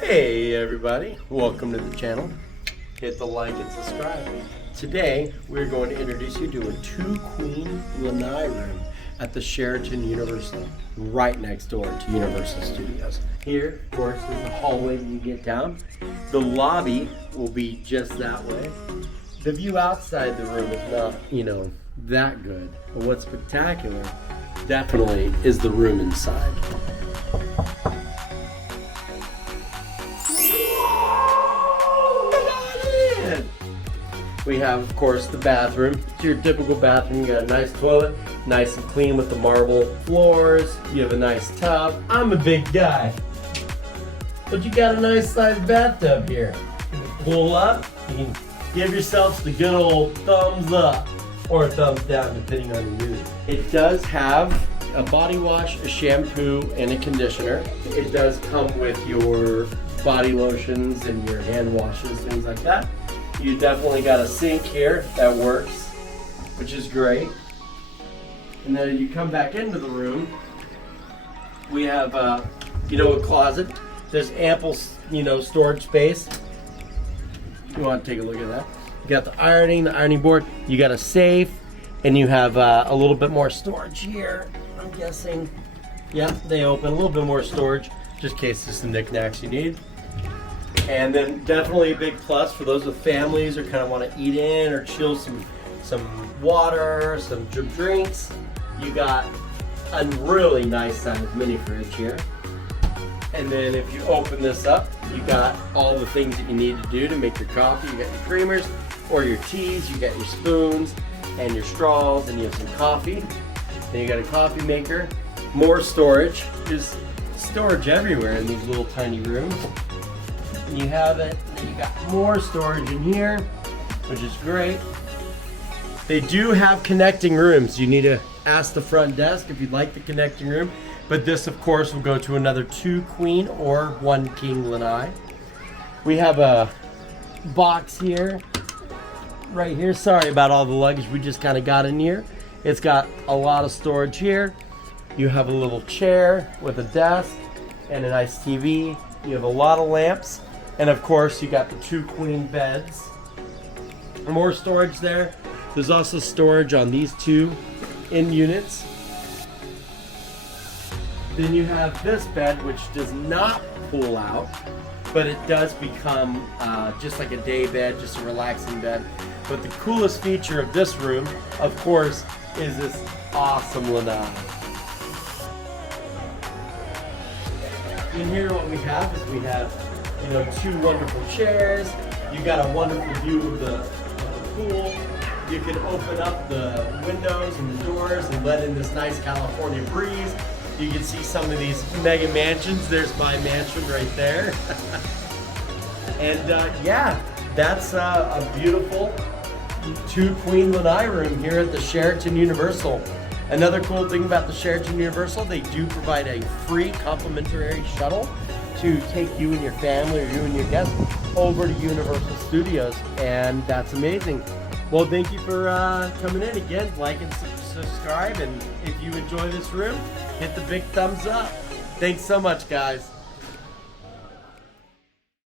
Hey everybody, welcome to the channel. Hit the like and subscribe. Today we're going to introduce you to a 2-queen Lanai room at the Sheraton Universal, right next door to Universal Studios. Here, of course, is the hallway that you get down. The lobby will be just that way. The view outside the room is not, that good. But what's spectacular, definitely, is the room inside. We have, of course, the bathroom. It's your typical bathroom. You got a nice toilet, nice and clean with the marble floors. You have a nice tub. I'm a big guy, but you got a nice sized bathtub here. You can pull up. You can give yourselves the good old thumbs up or a thumbs down, depending on your mood. It does have a body wash, a shampoo, and a conditioner. It does come with your body lotions and your hand washes, things like that. You definitely got a sink here that works, which is great. And then you come back into the room, we have, a closet. There's ample, storage space. You want to take a look at that. You got the ironing board. You got a safe, and you have a little bit more storage here. I'm guessing, yeah, they open a little bit more storage, just in case there's some knickknacks you need. And then definitely a big plus for those with families or kind of want to eat in or chill some water, some drinks. You got a really nice sized mini fridge here. And then if you open this up, you got all the things that you need to do to make your coffee. You got your creamers or your teas, you got your spoons and your straws, and you have some coffee. Then you got a coffee maker, more storage. There's storage everywhere in these little tiny rooms. You have it, and then you got more storage in here, which is great. They do have connecting rooms. You need to ask the front desk if you'd like the connecting room, but this of course will go to another 2-queen or 1-king Lanai. We have a box here, right here. Sorry about all the luggage we just kind of got in here. It's got a lot of storage here. You have a little chair with a desk and a nice TV. You have a lot of lamps. And of course, you got the 2-queen beds. More storage there. There's also storage on these 2 in units. Then you have this bed, which does not pull out, but it does become just like a day bed, just a relaxing bed. But the coolest feature of this room, of course, is this awesome lanai. In here, what we have is 2 wonderful chairs. You got a wonderful view of the pool. You can open up the windows and the doors and let in this nice California breeze. You can see some of these mega mansions. There's my mansion right there. And yeah, that's a beautiful 2-queen Lanai room here at the Sheraton Universal. Another cool thing about the Sheraton Universal, they do provide a free complimentary shuttle to take you and your family or you and your guests over to Universal Studios, and that's amazing. Well, thank you for coming in again. Like and subscribe, and if you enjoy this room, hit the big thumbs up. Thanks so much, guys.